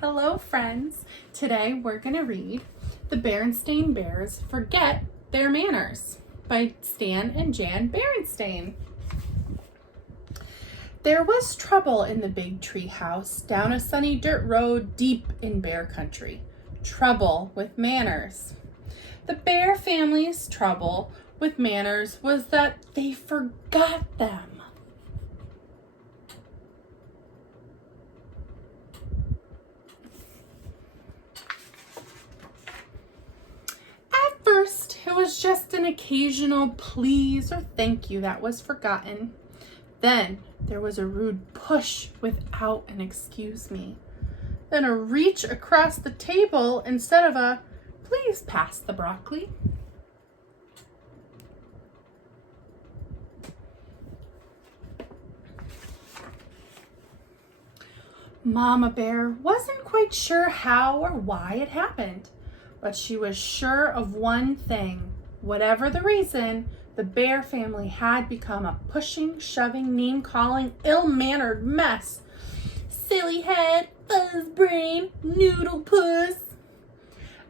Hello friends! Today we're going to read The Berenstain Bears Forget Their Manners by Stan and Jan Berenstain. There was trouble in the big tree house down a sunny dirt road deep in bear country. Trouble with manners. The bear family's trouble with manners was that they forgot them. First, it was just an occasional please or thank you that was forgotten. Then there was a rude push without an excuse me. Then a reach across the table instead of a please pass the broccoli. Mama Bear wasn't quite sure how or why it happened. But she was sure of one thing. Whatever the reason, the bear family had become a pushing, shoving, name-calling, ill-mannered mess. Silly head, fuzz brain, noodle puss.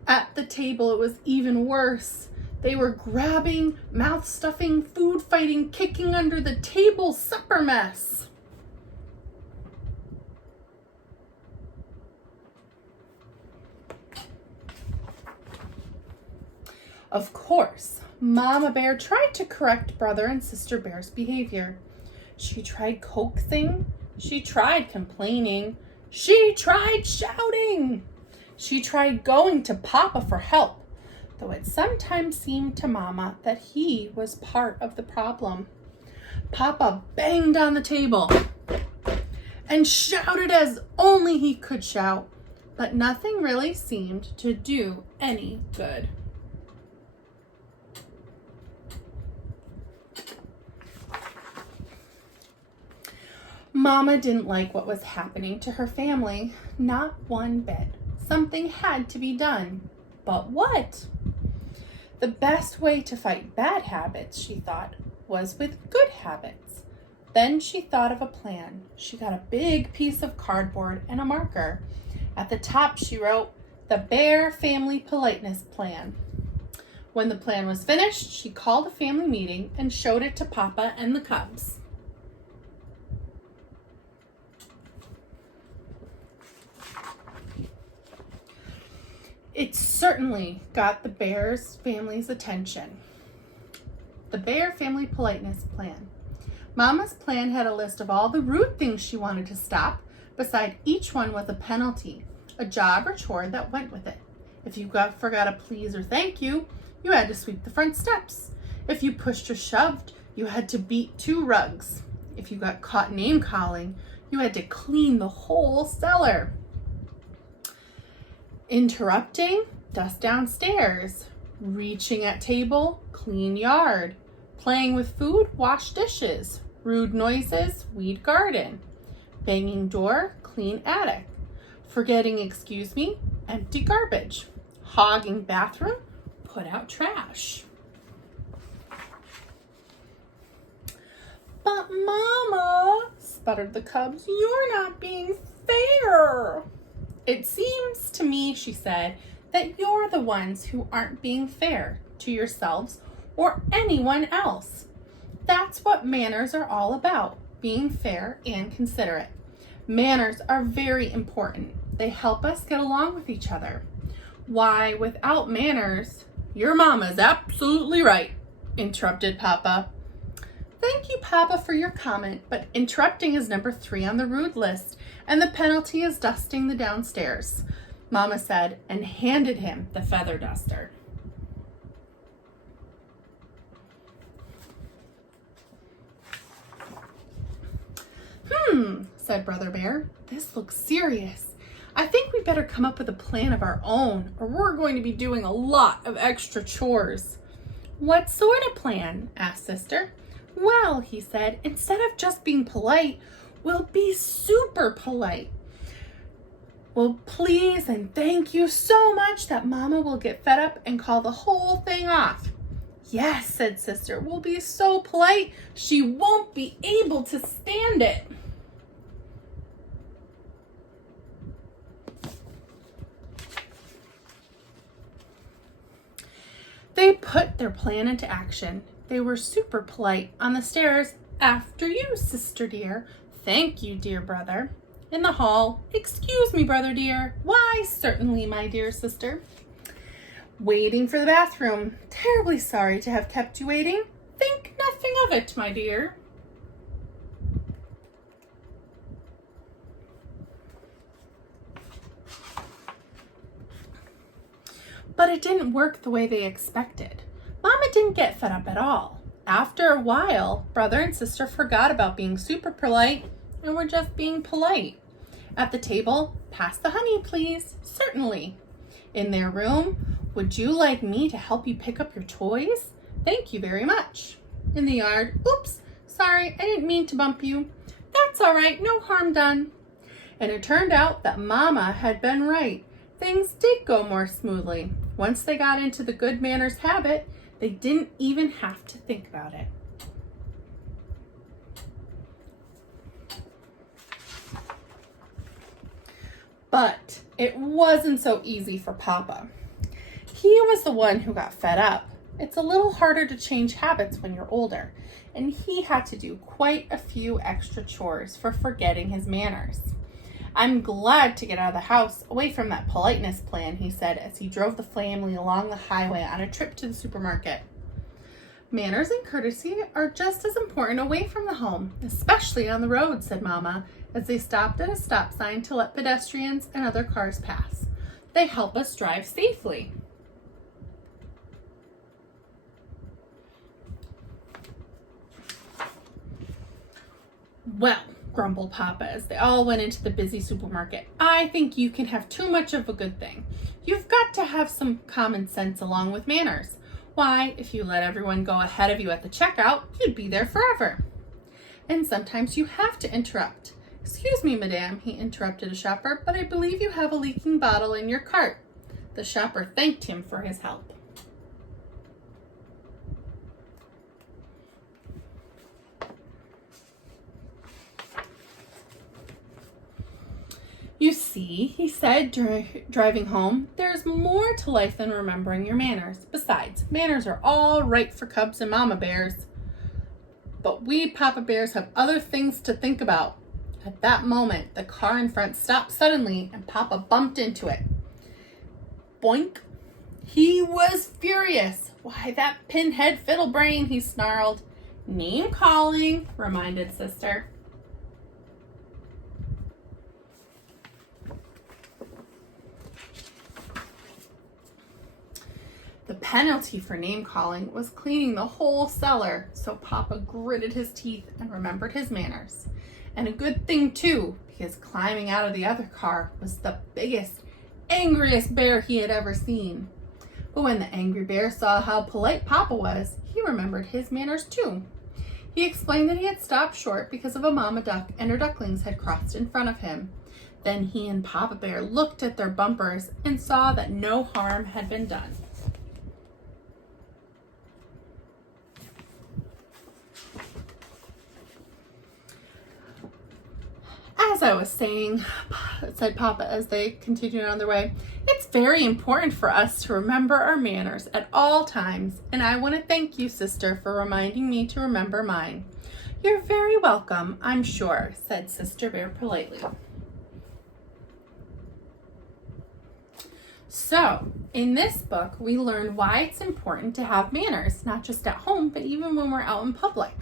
At the table, it was even worse. They were grabbing, mouth-stuffing, food-fighting, kicking under the table supper mess. Of course, Mama Bear tried to correct Brother and Sister Bear's behavior. She tried coaxing, she tried complaining, she tried shouting. She tried going to Papa for help, though it sometimes seemed to Mama that he was part of the problem. Papa banged on the table and shouted as only he could shout, but nothing really seemed to do any good. Mama didn't like what was happening to her family, not one bit. Something had to be done. But what? The best way to fight bad habits, she thought, was with good habits. Then she thought of a plan. She got a big piece of cardboard and a marker. At the top, she wrote, "The Bear Family Politeness Plan." When the plan was finished, she called a family meeting and showed it to Papa and the cubs. It certainly got the Bears family's attention. The Bear Family Politeness Plan. Mama's plan had a list of all the rude things she wanted to stop. Beside each one was a penalty, a job or chore that went with it. If you forgot a please or thank you, you had to sweep the front steps. If you pushed or shoved, you had to beat 2 rugs. If you got caught name calling, you had to clean the whole cellar. Interrupting, dust downstairs. Reaching at table, clean yard. Playing with food, wash dishes. Rude noises, weed garden. Banging door, clean attic. Forgetting excuse me, empty garbage. Hogging bathroom, put out trash. But Mama, sputtered the cubs, you're not being fair. It seems to me, she said, that you're the ones who aren't being fair to yourselves or anyone else. That's what manners are all about, being fair and considerate. Manners are very important. They help us get along with each other. Why, without manners, your mama's absolutely right, interrupted Papa. Thank you, Papa, for your comment, but interrupting is number 3 on the rude list, and the penalty is dusting the downstairs, Mama said, and handed him the feather duster. Said Brother Bear. This looks serious. I think we better come up with a plan of our own, or we're going to be doing a lot of extra chores. What sort of plan? Asked Sister. Well, he said, instead of just being polite, we'll be super polite. We'll please and thank you so much that Mama will get fed up and call the whole thing off. Yes, said Sister, we'll be so polite, she won't be able to stand it. their plan into action. They were super polite on the stairs. After you, sister dear. Thank you, dear brother. In the hall. Excuse me, brother dear. Why, certainly, my dear sister. Waiting for the bathroom. Terribly sorry to have kept you waiting. Think nothing of it, my dear. But it didn't work the way they expected. Mama didn't get fed up at all. After a while, brother and sister forgot about being super polite and were just being polite. At the table, pass the honey, please. Certainly. In their room, would you like me to help you pick up your toys? Thank you very much. In the yard, oops, sorry, I didn't mean to bump you. That's all right, no harm done. And it turned out that Mama had been right. Things did go more smoothly. Once they got into the good manners habit, they didn't even have to think about it. But it wasn't so easy for Papa. He was the one who got fed up. It's a little harder to change habits when you're older, and he had to do quite a few extra chores for forgetting his manners. I'm glad to get out of the house, away from that politeness plan, he said as he drove the family along the highway on a trip to the supermarket. Manners and courtesy are just as important away from the home, especially on the road, said Mama, as they stopped at a stop sign to let pedestrians and other cars pass. They help us drive safely. Well, grumbled Papa as they all went into the busy supermarket, I think you can have too much of a good thing. You've got to have some common sense along with manners. Why, if you let everyone go ahead of you at the checkout, you'd be there forever. And sometimes you have to interrupt. Excuse me, madame, he interrupted a shopper, but I believe you have a leaking bottle in your cart. The shopper thanked him for his help. You see, he said, driving home, there's more to life than remembering your manners. Besides, manners are all right for cubs and mama bears. But we Papa Bears have other things to think about. At that moment, the car in front stopped suddenly and Papa bumped into it. Boink! He was furious. Why, that pinhead fiddle brain, he snarled. Name calling, reminded Sister. The penalty for name calling was cleaning the whole cellar, so Papa gritted his teeth and remembered his manners. And a good thing too, because climbing out of the other car was the biggest, angriest bear he had ever seen. But when the angry bear saw how polite Papa was, he remembered his manners too. He explained that he had stopped short because of a mama duck and her ducklings had crossed in front of him. Then he and Papa Bear looked at their bumpers and saw that no harm had been done. As I was saying, said Papa as they continued on their way, it's very important for us to remember our manners at all times, and I want to thank you, Sister, for reminding me to remember mine. You're very welcome, I'm sure, said Sister Bear politely. So, in this book, we learn why it's important to have manners, not just at home, but even when we're out in public.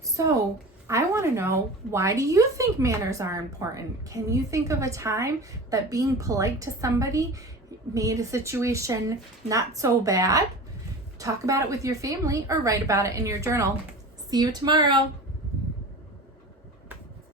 So, I want to know, why do you think manners are important? Can you think of a time that being polite to somebody made a situation not so bad? Talk about it with your family or write about it in your journal. See you tomorrow.